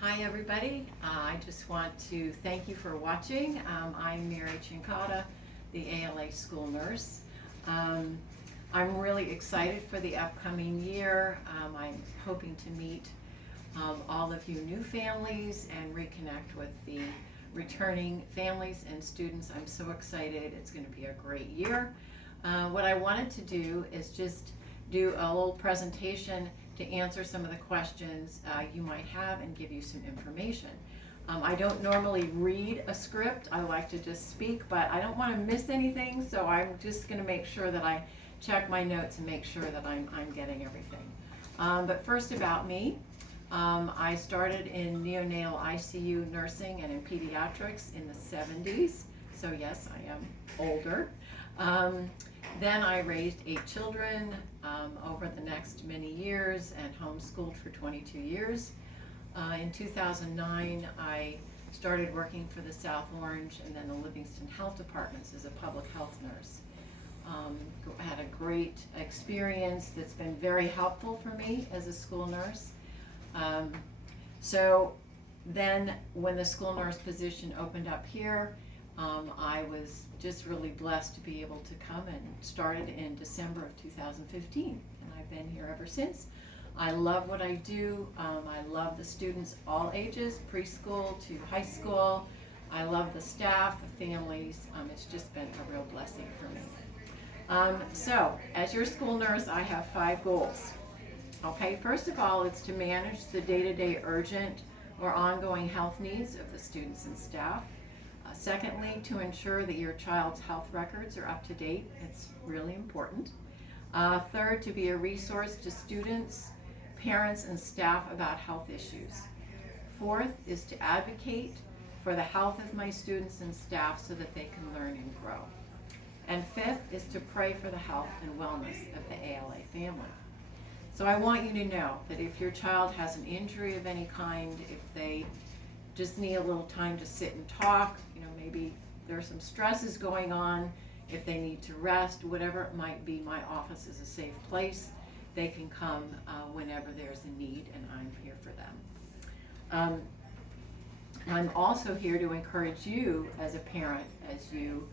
Hi everybody, I just want to thank you for watching. I'm Mary Chincata, the ALA school nurse. I'm really excited for the upcoming year. I'm hoping to meet all of you new families and reconnect with the returning families and students. I'm so excited. It's going to be a great year. What I wanted to do is just do a little presentation to answer some of the questions you might have and give you some information. I don't normally read a script. I like to just speak, but I don't want to miss anything, so I'm just going to make sure that I check my notes and make sure that I'm getting everything. But first about me. I started in neonatal ICU nursing and in pediatrics in the 70s, so yes, I am older. Then I raised 8 children over the next many years and homeschooled for 22 years. In 2009, I started working for the South Orange and then the Livingston Health Departments as a public health nurse. Had a great experience that's been very helpful for me as a school nurse. So then when the school nurse position opened up here, I was just really blessed to be able to come, and started in December of 2015, and I've been here ever since. I love what I do. I love the students, all ages, preschool to high school. I love the staff, the families. It's just been a real blessing for me. So as your school nurse, I have 5 goals. Okay, first of all, it's to manage the day-to-day urgent or ongoing health needs of the students and staff. Secondly, to ensure that your child's health records are up to date. It's really important. Third, to be a resource to students, parents, and staff about health issues. Fourth is to advocate for the health of my students and staff so that they can learn and grow. And fifth is to pray for the health and wellness of the ALA family. So I want you to know that if your child has an injury of any kind, if they just need a little time to sit and talk, maybe there's some stresses going on, if they need to rest, whatever it might be, my office is a safe place. They can come whenever there's a need, and I'm here for them. I'm also here to encourage you as a parent as you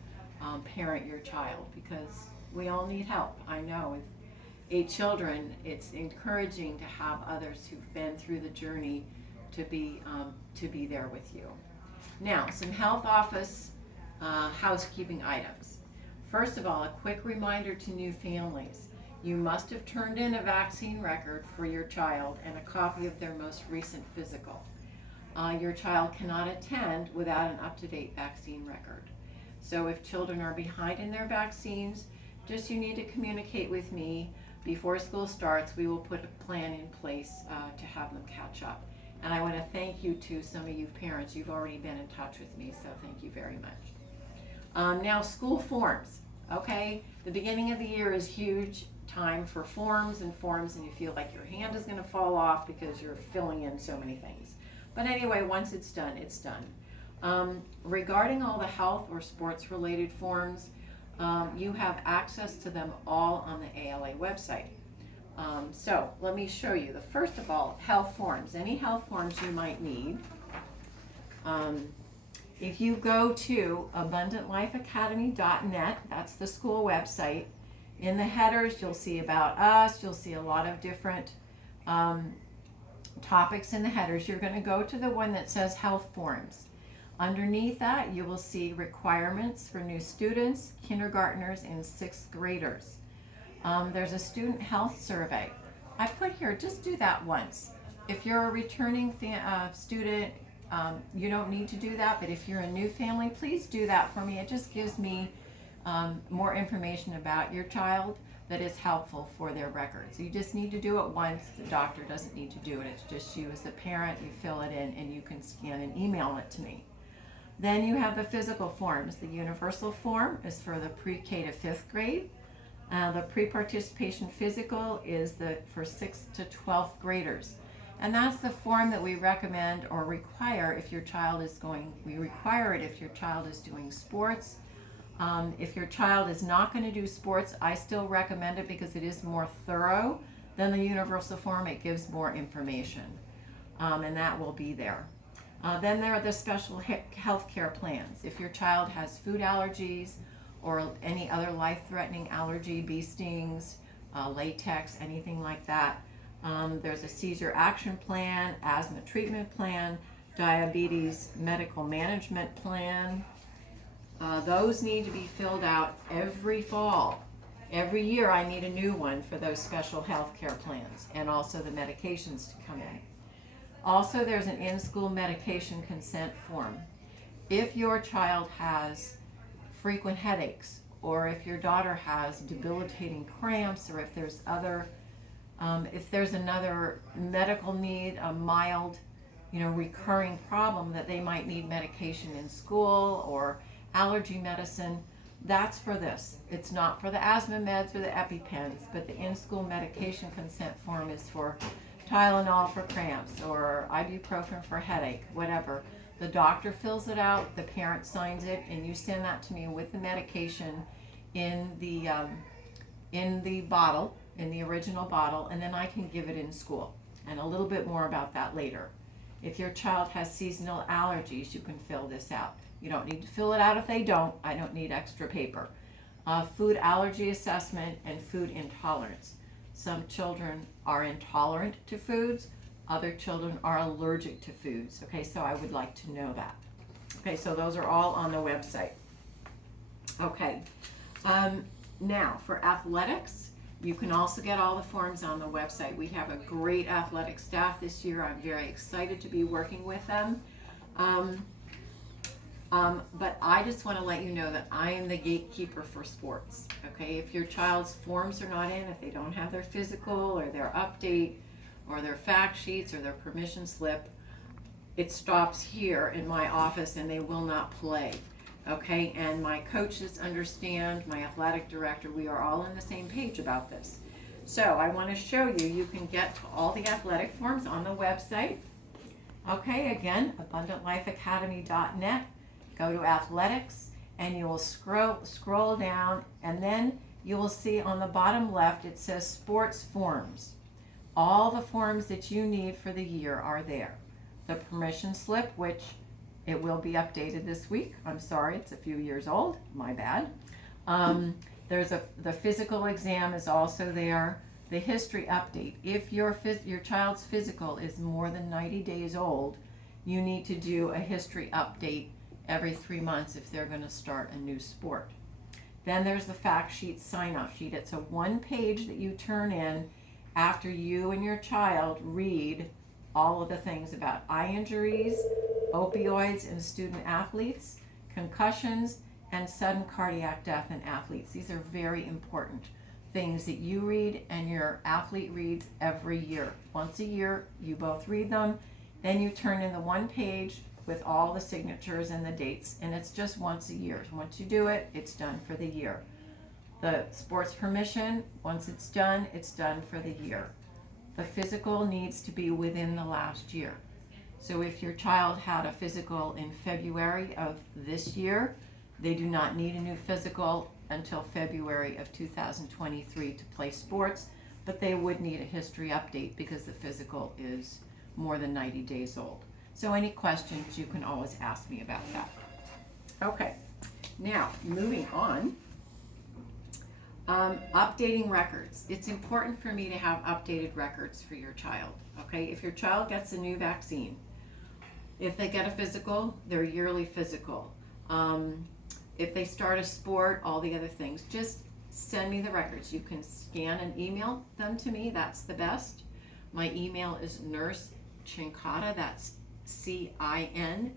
parent your child, because we all need help. I know with 8 children, it's encouraging to have others who've been through the journey to be there with you. Now, some health office housekeeping items. First of all, a quick reminder to new families. You must have turned in a vaccine record for your child and a copy of their most recent physical. Your child cannot attend without an up-to-date vaccine record. So if children are behind in their vaccines, you need to communicate with me before school starts. We will put a plan in place to have them catch up. And I want to thank you to some of you parents. You've already been in touch with me, so thank you very much. Now, school forms. Okay, the beginning of the year is huge time for forms, and you feel like your hand is going to fall off because you're filling in so many things. But anyway, once it's done, it's done. Regarding all the health or sports related forms, you have access to them all on the ALA website. So let me show you. First of all, health forms. Any health forms you might need. If you go to abundantlifeacademy.net, that's the school website, in the headers you'll see about us. You'll see a lot of different topics in the headers. You're going to go to the one that says health forms. Underneath that, you will see requirements for new students, kindergartners, and 6th graders. There's a student health survey. I put here, just do that once. If you're a returning student, you don't need to do that, but if you're a new family, please do that for me. It just gives me more information about your child that is helpful for their records. You just need to do it once. The doctor doesn't need to do it. It's just you as the parent. You fill it in and you can scan and email it to me. Then you have the physical forms. The universal form is for the pre-K to 5th grade. The pre-participation physical is for 6th to 12th graders. And that's the form that we recommend or require if your child is we require it if your child is doing sports. If your child is not going to do sports, I still recommend it because it is more thorough than the universal form. It gives more information. and that will be there. Then there are the special health care plans. If your child has food allergies or any other life-threatening allergy, bee stings, latex, anything like that, there's a seizure action plan, asthma treatment plan, diabetes medical management plan. Those need to be filled out every fall. Every year I need a new one for those special health care plans, and also the medications to come in. Also, there's an in-school medication consent form. If your child has frequent headaches, or if your daughter has debilitating cramps, or if there's another medical need, a mild, recurring problem that they might need medication in school or allergy medicine, that's for this. It's not for the asthma meds or the EpiPens, but the in-school medication consent form is for Tylenol for cramps or ibuprofen for headache, whatever. The doctor fills it out, the parent signs it, and you send that to me with the medication in the bottle, in the original bottle, and then I can give it in school. And a little bit more about that later. If your child has seasonal allergies, you can fill this out. You don't need to fill it out if they don't. I don't need extra paper. Food allergy assessment and food intolerance. Some children are intolerant to foods. Other children are allergic to foods. Okay, so I would like to know that. Okay, so those are all on the website. Okay, now for athletics, you can also get all the forms on the website. We have a great athletic staff this year. I'm very excited to be working with them. But I just want to let you know that I am the gatekeeper for sports. Okay, if your child's forms are not in, if they don't have their physical or their update or their fact sheets or their permission slip, it stops here in my office and they will not play. Okay, and my coaches understand, my athletic director, we are all on the same page about this. So I want to show you, you can get all the athletic forms on the website. Okay, again, abundantlifeacademy.net. Go to athletics and you will scroll down, and then you will see on the bottom left it says sports forms. All the forms that you need for the year are there. The permission slip, which it will be updated this week. I'm sorry, it's a few years old, my bad. The physical exam is also there. The history update. If your child's physical is more than 90 days old, you need to do a history update every 3 months if they're going to start a new sport. Then there's the fact sheet sign-off sheet. It's a one page that you turn in after you and your child read all of the things about eye injuries, opioids in student athletes, concussions, and sudden cardiac death in athletes. These are very important things that you read and your athlete reads every year. Once a year, you both read them. Then you turn in the one page with all the signatures and the dates, and it's just once a year. Once you do it, it's done for the year. The sports permission, once it's done for the year. The physical needs to be within the last year. So if your child had a physical in February of this year, they do not need a new physical until February of 2023 to play sports, but they would need a history update because the physical is more than 90 days old. So any questions, you can always ask me about that. Okay, now moving on. Updating records. It's important for me to have updated records for your child. Okay, if your child gets a new vaccine, if they get a physical, their yearly physical. If they start a sport, all the other things, just send me the records. You can scan and email them to me. That's the best. My email is nursecincotta, that's CINCOTTA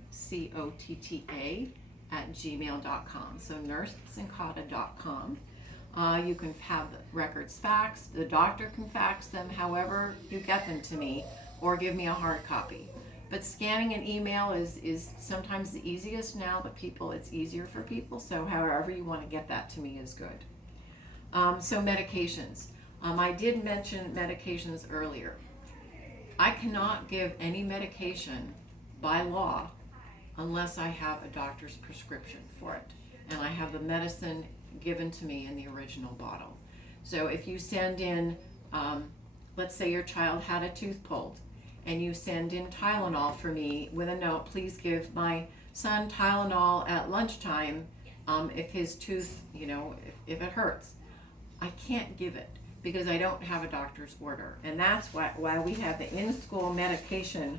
@gmail.com. So nursecincotta.com. You can have the records faxed. The doctor can fax them, however you get them to me, or give me a hard copy. But scanning an email is sometimes the easiest now, but it's easier for people, so however you want to get that to me is good. So medications. I did mention medications earlier. I cannot give any medication by law unless I have a doctor's prescription for it, and I have the medicine given to me in the original bottle. So if you send in, let's say your child had a tooth pulled, and you send in Tylenol for me with a note, please give my son Tylenol at lunchtime if his tooth, if it hurts. I can't give it because I don't have a doctor's order. And that's why we have the in-school medication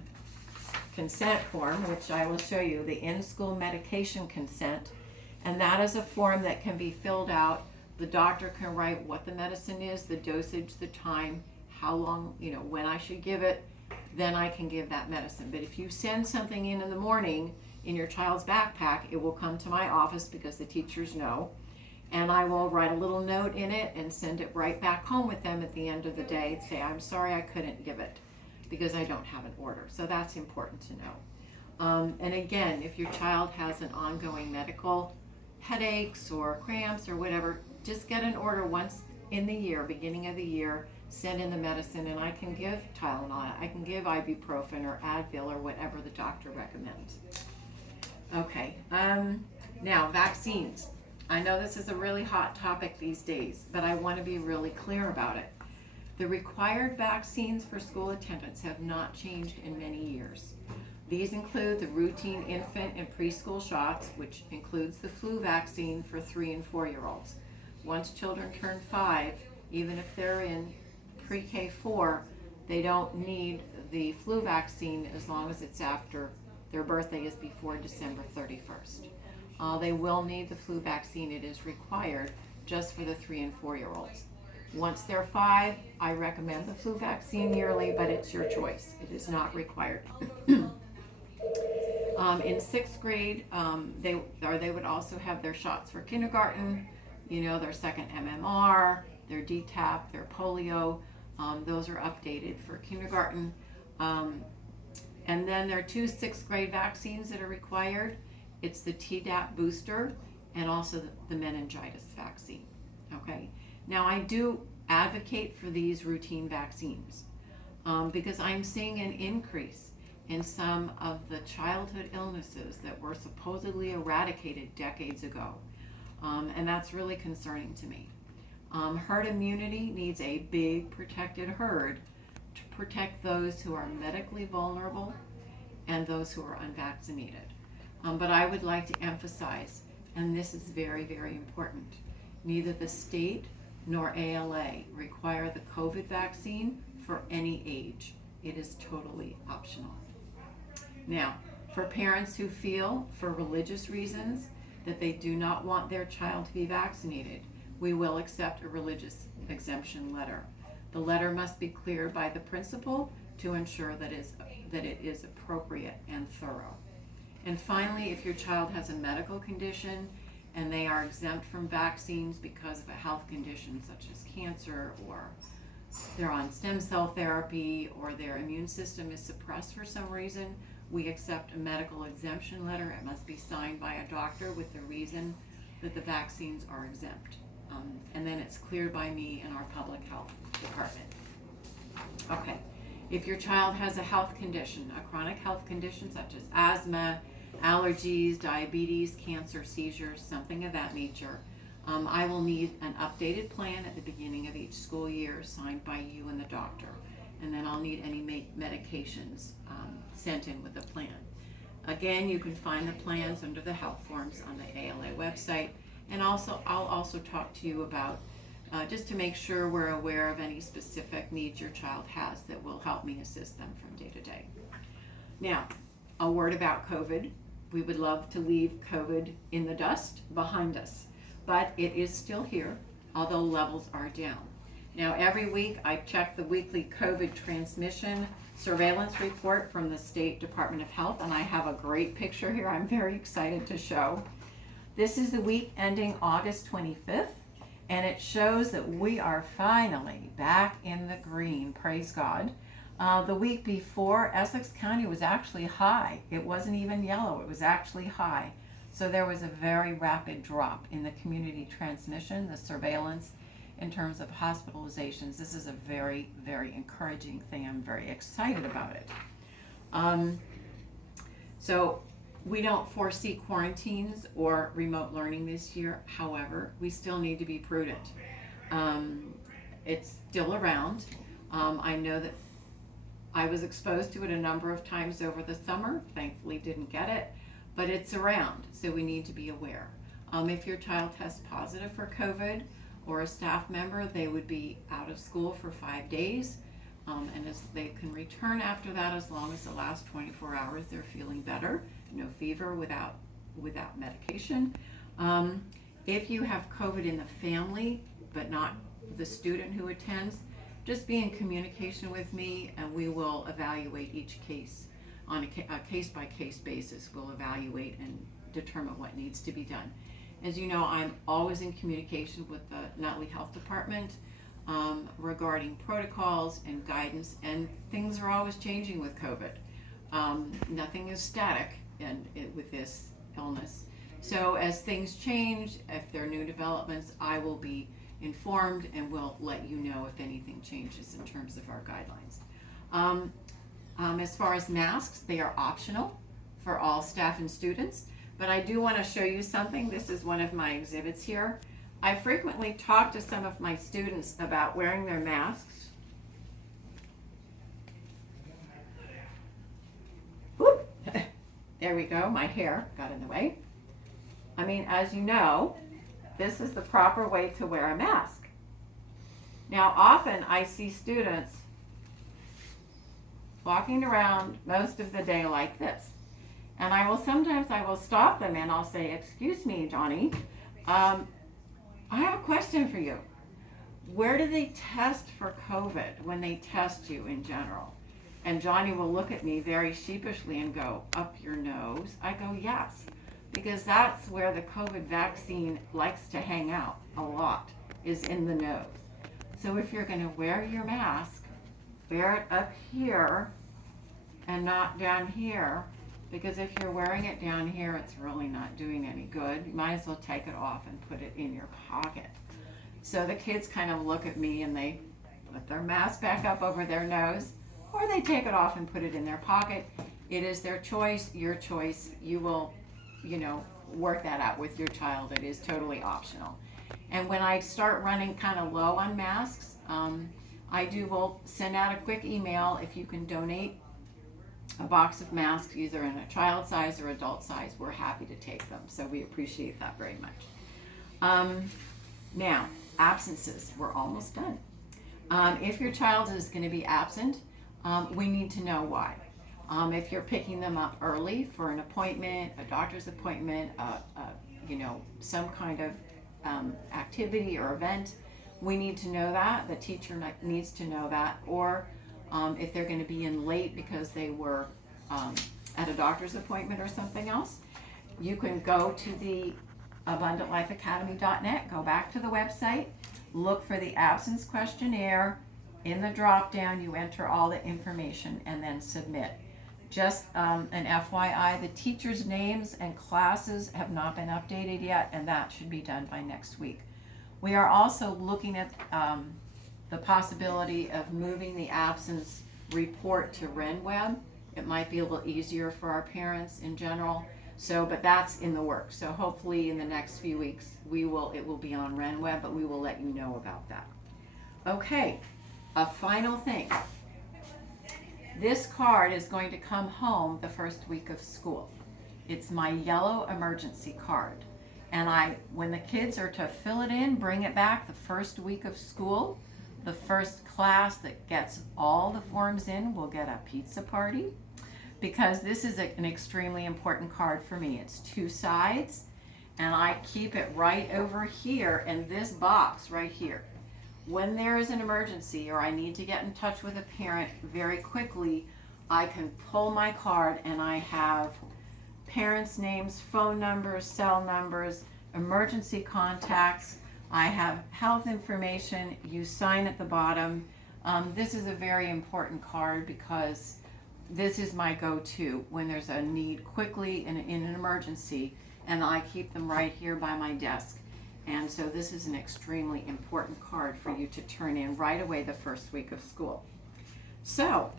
consent form, which I will show you, the in-school medication consent. And that is a form that can be filled out. The doctor can write what the medicine is, the dosage, the time, how long, when I should give it, then I can give that medicine. But if you send something in the morning in your child's backpack, it will come to my office because the teachers know. And I will write a little note in it and send it right back home with them at the end of the day and say, I'm sorry I couldn't give it because I don't have an order. So that's important to know. And again, if your child has an ongoing medical headaches or cramps or whatever, just get an order once in the year, beginning of the year, send in the medicine, and I can give Tylenol, I can give ibuprofen or Advil or whatever the doctor recommends. Okay, now vaccines. I know this is a really hot topic these days, but I want to be really clear about it. The required vaccines for school attendance have not changed in many years. These include the routine infant and preschool shots, which includes the flu vaccine for 3 and 4-year-olds. Once children turn 5, even if they're in pre-K 4, they don't need the flu vaccine as long as it's after their birthday is before December 31st. They will need the flu vaccine. It is required just for the 3 and 4-year-olds. Once they're 5, I recommend the flu vaccine yearly, but it's your choice. It is not required. In 6th grade, they would also have their shots for kindergarten, their second MMR, their DTaP, their polio. Those are updated for kindergarten. And then there are 2 6th grade vaccines that are required. It's the Tdap booster and also the meningitis vaccine. Okay. Now I do advocate for these routine vaccines because I'm seeing an increase in some of the childhood illnesses that were supposedly eradicated decades ago. And that's really concerning to me. Herd immunity needs a big protected herd to protect those who are medically vulnerable and those who are unvaccinated. But I would like to emphasize, and this is very, very important, neither the state nor ALA require the COVID vaccine for any age. It is totally optional. Now, for parents who feel, for religious reasons, that they do not want their child to be vaccinated, we will accept a religious exemption letter. The letter must be cleared by the principal to ensure that it is appropriate and thorough. And finally, if your child has a medical condition and they are exempt from vaccines because of a health condition such as cancer, or they're on stem cell therapy, or their immune system is suppressed for some reason, we accept a medical exemption letter. It must be signed by a doctor with the reason that the vaccines are exempt. And then it's cleared by me and our public health department. Okay, if your child has a health condition, a chronic health condition such as asthma, allergies, diabetes, cancer, seizures, something of that nature, I will need an updated plan at the beginning of each school year signed by you and the doctor. And then I'll need any medications sent in with the plan. Again, you can find the plans under the health forms on the ALA website. And also, I'll also talk to you about, just to make sure we're aware of any specific needs your child has that will help me assist them from day to day. Now, a word about COVID. We would love to leave COVID in the dust behind us, but it is still here, although levels are down. Now, every week I check the weekly COVID transmission surveillance report from the State Department of Health, and I have a great picture here I'm very excited to show. This is the week ending August 25th, and it shows that we are finally back in the green, praise God. The week before, Essex County was actually high. It wasn't even yellow, it was actually high. So there was a very rapid drop in the community transmission, the surveillance, in terms of hospitalizations. This is a very, very encouraging thing. I'm very excited about it. So we don't foresee quarantines or remote learning this year. However, we still need to be prudent. It's still around. I know that I was exposed to it a number of times over the summer, thankfully didn't get it, but it's around, so we need to be aware. If your child tests positive for COVID or a staff member, they would be out of school for 5 days. And as they can return after that, as long as the last 24 hours they're feeling better, no fever without medication. If you have COVID in the family, but not the student who attends, just be in communication with me and we will evaluate each case on a case-by-case basis. We'll evaluate and determine what needs to be done. As you know, I'm always in communication with the Nutley Health Department regarding protocols and guidance, and things are always changing with COVID. Nothing is static with this illness. So as things change, if there are new developments, I will be informed and will let you know if anything changes in terms of our guidelines. As far as masks, they are optional for all staff and students, but I do want to show you something. This is one of my exhibits here. I frequently talk to some of my students about wearing their masks. Whoop. There we go, my hair got in the way. I mean, as you know, this is the proper way to wear a mask. Now, often I see students walking around most of the day like this. And sometimes I will stop them and I'll say, "Excuse me, Johnny, I have a question for you. Where do they test for COVID when they test you in general?" And Johnny will look at me very sheepishly and go, "Up your nose?" I go, "Yes, because that's where the COVID vaccine likes to hang out a lot, is in the nose. So if you're going to wear your mask, wear it up here and not down here, because if you're wearing it down here, it's really not doing any good. You might as well take it off and put it in your pocket." So the kids kind of look at me and they put their mask back up over their nose, or they take it off and put it in their pocket. It is their choice, your choice. You will, work that out with your child. It is totally optional. And when I start running kind of low on masks, will send out a quick email. If you can donate a box of masks, either in a child size or adult size, we're happy to take them. So we appreciate that very much. Now, absences, we're almost done. If your child is going to be absent, we need to know why. If you're picking them up early for an appointment, a doctor's appointment, some kind of activity or event, we need to know that. The teacher needs to know that. Or if they're going to be in late because they were at a doctor's appointment or something else, you can go to the abundantlifeacademy.net, go back to the website, look for the absence questionnaire. In the drop down, you enter all the information and then submit. Just an FYI, the teachers' names and classes have not been updated yet, and that should be done by next week. We are also looking at the possibility of moving the absence report to RenWeb. It might be a little easier for our parents in general. But that's in the works. So hopefully in the next few weeks it will be on RenWeb, but we will let you know about that. Okay, a final thing. This card is going to come home the first week of school. It's my yellow emergency card. And when the kids are to fill it in, bring it back the first week of school, the first class that gets all the forms in will get a pizza party, because this is an extremely important card for me. It's 2 sides, and I keep it right over here in this box right here. When there is an emergency or I need to get in touch with a parent very quickly, I can pull my card and I have parents' names, phone numbers, cell numbers, emergency contacts. I have health information. You sign at the bottom. This is a very important card because this is my go-to when there's a need quickly in an emergency, and I keep them right here by my desk. And so this is an extremely important card for you to turn in right away the first week of school. So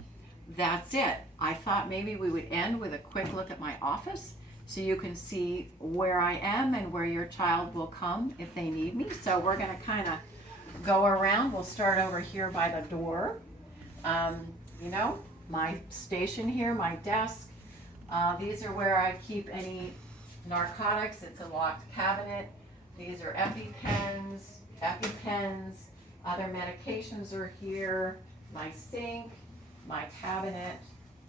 that's it. I thought maybe we would end with a quick look at my office so you can see where I am and where your child will come if they need me. So we're going to kind of go around. We'll start over here by the door. my station here, my desk. These are where I keep any narcotics. It's a locked cabinet. These are EpiPens, other medications are here, my sink, my cabinet.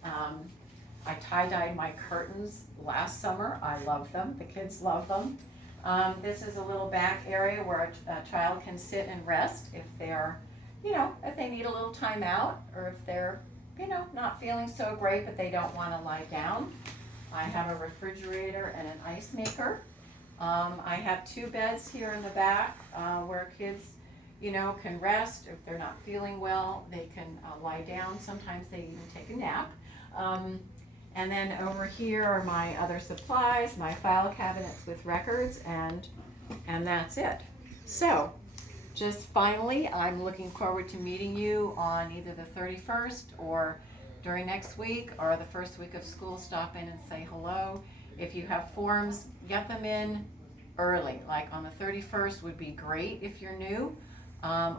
I tie-dyed my curtains last summer. I love them. The kids love them. This is a little back area where a child can sit and rest if they're, if they need a little time out, or if they're, not feeling so great but they don't want to lie down. I have a refrigerator and an ice maker. I have 2 beds here in the back where kids, can rest. If they're not feeling well, they can lie down. Sometimes they even take a nap. And then over here are my other supplies, my file cabinets with records, and that's it. So, just finally, I'm looking forward to meeting you on either the 31st or during next week or the first week of school. Stop in and say hello. If you have forms, get them in early, like on the 31st would be great if you're new,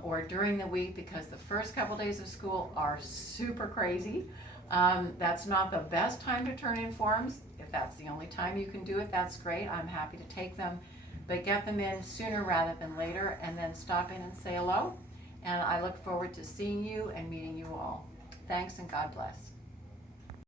or during the week, because the first couple days of school are super crazy. That's not the best time to turn in forms. If that's the only time you can do it, that's great. I'm happy to take them, but get them in sooner rather than later, and then stop in and say hello. And I look forward to seeing you and meeting you all. Thanks, and God bless.